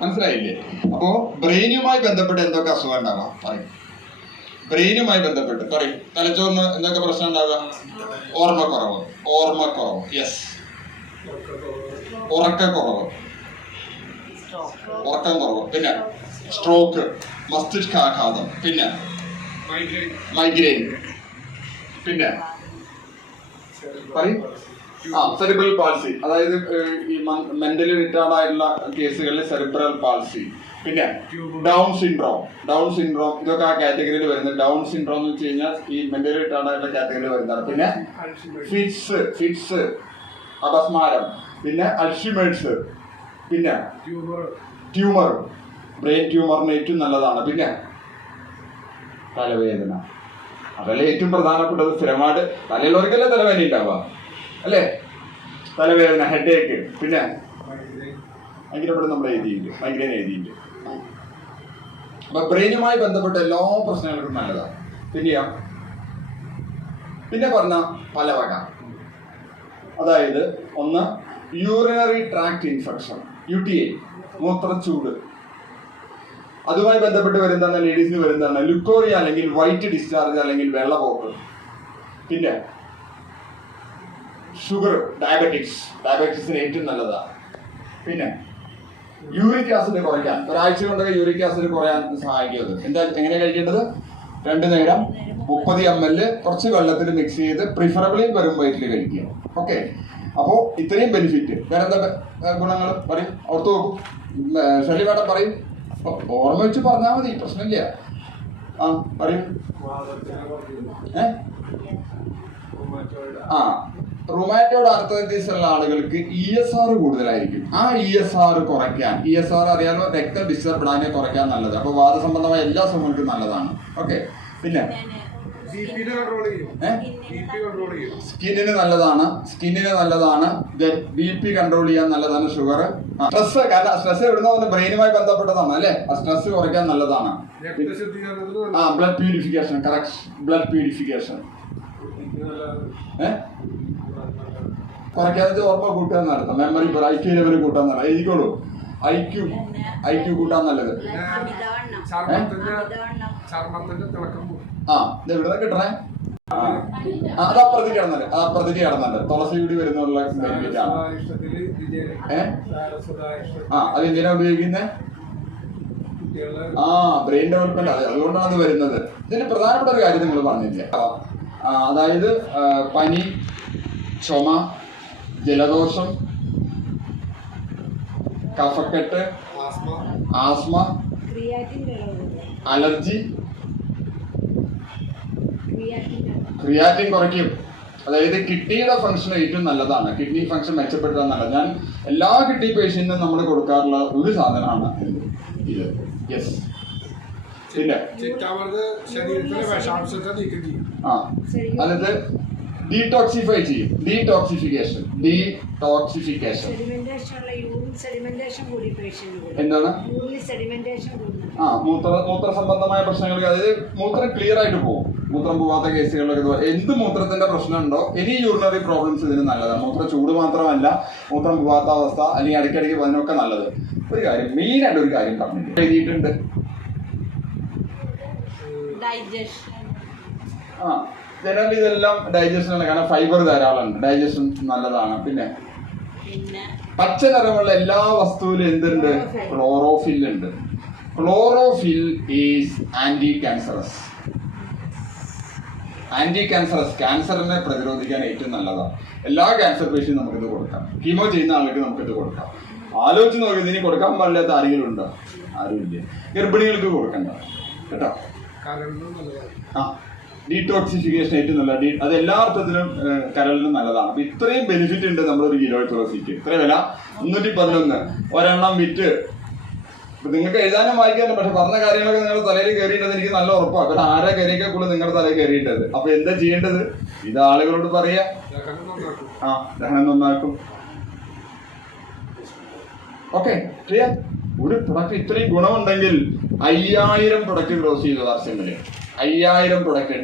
മനസ്സിലായില്ലേ? അപ്പോ ബ്രെയിനുമായി ബന്ധപ്പെട്ട് എന്തൊക്കെ അസുഖം ഉണ്ടാവാം പറയും. ബ്രെയിനുമായി ബന്ധപ്പെട്ട് പറയും. തലച്ചോറിന് എന്തൊക്കെ പ്രശ്നം ഉണ്ടാവുക? ഓർമ്മക്കുറവ്, യെസ്. ഉറക്കം കുറവ്, പിന്നെ സ്ട്രോക്ക്, മസ്തിഷ്കാഘാതം, പിന്നെ മൈഗ്രെയിൻ, പിന്നെ പറയും സെറിബ്രൽ പാൾസി, അതായത് ഈ മെന്റലി റിട്ടാർഡ് ആയിട്ടുള്ള കേസുകളിൽ സെറിബ്രൽ പാൾസി, പിന്നെ ഡൗൺ സിൻഡ്രോം ഇതൊക്കെ ആ കാറ്റഗറിയിൽ വരുന്നത്. ഡൗൺ സിൻഡ്രോം എന്ന് വെച്ച് കഴിഞ്ഞാൽ ഈ മെന്റലി റിട്ടാർഡ് ആയിട്ടുള്ള കാറ്റഗറിയിൽ വരുന്നതാണ്. പിന്നെ ഫിറ്റ്സ് അപസ്മാരം, പിന്നെ അൽഷിമേഴ്സ്, പിന്നെ ട്യൂമർ, ബ്രെയിൻ ട്യൂമറിന് ഏറ്റവും നല്ലതാണ്. പിന്നെ തലവേദന, അതല്ലേ ഏറ്റവും പ്രധാനപ്പെട്ടത്. സ്ഥിരമായിട്ട് തലയിലൊരിക്കലേ തലവേദന ഉണ്ടാവുക അല്ലേ? തലവേദന, ഹെഡേക്ക്, പിന്നെ ഭയങ്കരപ്പെട്ട് നമ്മൾ മൈഗ്രെയിൻ എഴുതിയിട്ടുണ്ട്. അപ്പൊ ബ്രെയിനുമായി ബന്ധപ്പെട്ട എല്ലാ പ്രശ്നങ്ങൾക്കും നല്ലതാണ്. പിന്നെ പറഞ്ഞ പലവക, അതായത് ഒന്ന് യൂറിനറി ട്രാക്ട് ഇൻഫെക്ഷൻ, UTI, മൂത്രച്ചൂട്. അതുമായി ബന്ധപ്പെട്ട് വരുന്നതാണ് ലേഡീസിന് വരുന്നതാണ് ലുക്കോറിയ അല്ലെങ്കിൽ വൈറ്റ് ഡിസ്ചാർജ് അല്ലെങ്കിൽ വെള്ളപോക്ക്. പിന്നെ ഷുഗർ, ഡയബറ്റിക്സിന് ഏറ്റവും നല്ലതാണ്. പിന്നെ യൂറിക് ആസിഡ് കുറയ്ക്കാൻ, ഒരാഴ്ച കൊണ്ടൊക്കെ യൂറിക് ആസിഡ് കുറയാൻ സഹായിക്കുന്നത്. എങ്ങനെ കഴിക്കേണ്ടത്? 2 നേരം 30 ml കുറച്ച് വെള്ളത്തിൽ മിക്സ് ചെയ്ത് പ്രിഫറബിളി വെറും വയറ്റിൽ കഴിക്കുക. ഓക്കെ, അപ്പോ ഇത്രയും ബെനിഫിറ്റ്. വേറെ എന്താ ഗുണങ്ങൾ പറയും? ഓർത്തു നോക്കും. ഷെർലി മാഡം പറയും. ഓർമ്മ വെച്ച് പറഞ്ഞാൽ മതി, പ്രശ്നമില്ല. പറയും. റുമാറ്റോയ്ഡ് ആർത്രൈറ്റിസ് ഉള്ള ആളുകൾക്ക് ESR കൂടുതലായിരിക്കും. ആ ESR കുറയ്ക്കാൻ, ESR അറിയാലോ, രക്തം ഡിസ്റ്റർബ്ഡ് അതിനെ കുറയ്ക്കാൻ നല്ലത്. അപ്പൊ വാദസംബന്ധമായ എല്ലാ അസുഖങ്ങൾക്കും നല്ലതാണ്. ഓക്കെ, പിന്നെ സ്കിന്നിന് നല്ലതാണ്. BP കൺട്രോൾ ചെയ്യാൻ നല്ലതാണ്. ഷുഗർ, സ്ട്രെസ്, കാരണം സ്ട്രെസ് എവിടുന്ന ബ്രെയിനുമായി ബന്ധപ്പെട്ടതാണ് അല്ലെ? ആ സ്ട്രെസ് കുറയ്ക്കാൻ നല്ലതാണ്. Blood purification, correct, blood purification കുറയ്ക്കാതെ ഓർമ്മ കൂട്ടാൻ നടത്താം. മെമ്മറി IQ ലെവൽ കൂട്ടാൻ നടത്താം. എഴുതിക്കോളൂ. IQ കൂട്ടാൻ നല്ലത്. എവിടെ കിട്ടണേ? അത് അപ്പുറത്തേക്ക് കിടന്നുണ്ട്. തുളസി കൂടി വരുന്നുള്ള ബെനിഫിറ്റ് ആണ്. അതെന്തിനാ ഉപയോഗിക്കുന്നത്? Brain development. അതുകൊണ്ടാണ് അത് വരുന്നത്. ഇതിന് പ്രധാനപ്പെട്ട ഒരു കാര്യം നിങ്ങൾ പറഞ്ഞില്ല. അതായത് പനി, ചുമ, ജലദോഷം, കഫക്കെട്ട്, ആസ്മ, അലർജി, ക്രിയാറ്റിൻ കുറയ്ക്കും. അതായത് കിഡ്നിയുടെ ഫംഗ്ഷൻ ഏറ്റവും നല്ലതാണ്. കിഡ്നി ഫംഗ്ഷൻ മെച്ചപ്പെടുത്താൻ നല്ലത്. ഞാൻ എല്ലാ കിഡ്നി പേഷ്യന്റിനും നമ്മൾ കൊടുക്കാറുള്ള ഒരു സാധനമാണ് ഇത്. യെസ്. പിന്നെ അതായത് ഡീടോക്സിഫൈ ചെയ്യും. ഡീടോക്സിഫിക്കേഷൻ എന്താണ്? മൂത്ര സംബന്ധമായ പ്രശ്നങ്ങൾക്ക്, അതായത് മൂത്രം ക്ലിയർ ആയിട്ട് പോകും. മൂത്രം പോവാത്ത കേസുകളിലൊക്കെ എന്ത് മൂത്രത്തിന്റെ പ്രശ്നം ഉണ്ടോ, എനി യൂറിനറി പ്രോബ്ലംസ് ഇതിന് നല്ലതാണ്. മൂത്ര ചൂട് മാത്രമല്ല, മൂത്രം പോവാത്ത അവസ്ഥ അല്ലെങ്കിൽ ഇടയ്ക്കിടയ്ക്ക് അതിനൊക്കെ നല്ലത്. ഒരു കാര്യം, മെയിൻ ആയിട്ട് ഒരു കാര്യം പറഞ്ഞിട്ട് എഴുതിയിട്ടുണ്ട്. ജനറലി ഇതെല്ലാം ഡൈജഷൻ ആണ്. കാരണം ഫൈബർ ധാരാളം ഉണ്ട്, ഡൈജഷൻ നല്ലതാണ്. പിന്നെ പച്ച നിറമുള്ള എല്ലാ വസ്തുവിലും എന്തുണ്ട്? ക്ലോറോഫിൽ ഉണ്ട്. Chlorophyll is anti cancerous. ക്യാൻസറിനെ പ്രതിരോധിക്കാൻ ഏറ്റവും നല്ലതാണ്. എല്ലാ ക്യാൻസർ പേഷ്യനും നമുക്കിത് കൊടുക്കാം. കീമോ ചെയ്യുന്ന ആൾക്ക് നമുക്കിത് കൊടുക്കാം. ആലോചിച്ച് നോക്കി, ഇതിന് കൊടുക്കാൻ പാടില്ലാത്ത ആരെങ്കിലും ഉണ്ടോ? ആരുമില്ല. ഗർഭിണികൾക്ക് കൊടുക്കണ്ട കേട്ടോ. ഡീടോക്സിഫിക്കേഷൻ ഏറ്റവും നല്ല. അത് എല്ലാ അർത്ഥത്തിലും കരളിനും നല്ലതാണ്. അപ്പൊ ഇത്രയും ബെനിഫിറ്റ് ഉണ്ട് നമ്മുടെ ഒരു കിലോ തുളസിക്ക്. ഇത്ര വില 311. ഒരെണ്ണം വിറ്റ് നിങ്ങൾക്ക് എഴുതാനും വായിക്കാനും. പക്ഷെ പറഞ്ഞ കാര്യങ്ങളൊക്കെ നിങ്ങളുടെ തലയിൽ കയറിയിട്ടത് എനിക്ക് നല്ല ഉറപ്പാണ്. കാരണം ആരാ കയറിയൊക്കെ കൂടെ നിങ്ങളുടെ തലയിൽ കയറിയിട്ടത്. അപ്പൊ എന്താ ചെയ്യേണ്ടത്? ഇത് ആളുകളോട് പറയാ. ദഹനം നന്നാക്കും. Okay, clear. ഒരു പ്രൊഡക്റ്റ് ഇത്രയും ഗുണമുണ്ടെങ്കിൽ 5000 പ്രൊഡക്റ്റ് ക്രോസ് ചെയ്തു വർഷങ്ങളിൽ. 5000 പ്രൊഡക്റ്റ്